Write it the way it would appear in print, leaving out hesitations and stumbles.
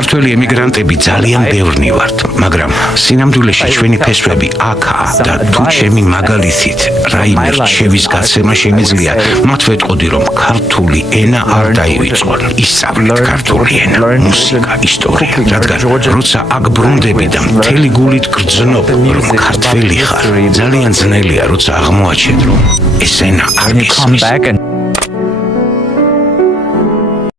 ქართველი ემიგრანტები ძალიან ბევრნი ვართ, მაგრამ სინამდვილეში ჩვენი ფესვები აქაა და თუ ჩემი მაგალითით რაიმე რჩევის გაცემა შემიძლია, მათ ვეტყოდი, რომ ქართული ენა არ დაივიწყონ. ისწავლეთ ქართული ენა, მუსიკა, ისტორია, რადგან როცა აქ ბრუნდები და მთელი გულით გრძნობ, რომ ქართველი ხარ, ძალიან ძნელია, როცა აღმოაჩენ, რომ ეს ენა არ გესმის.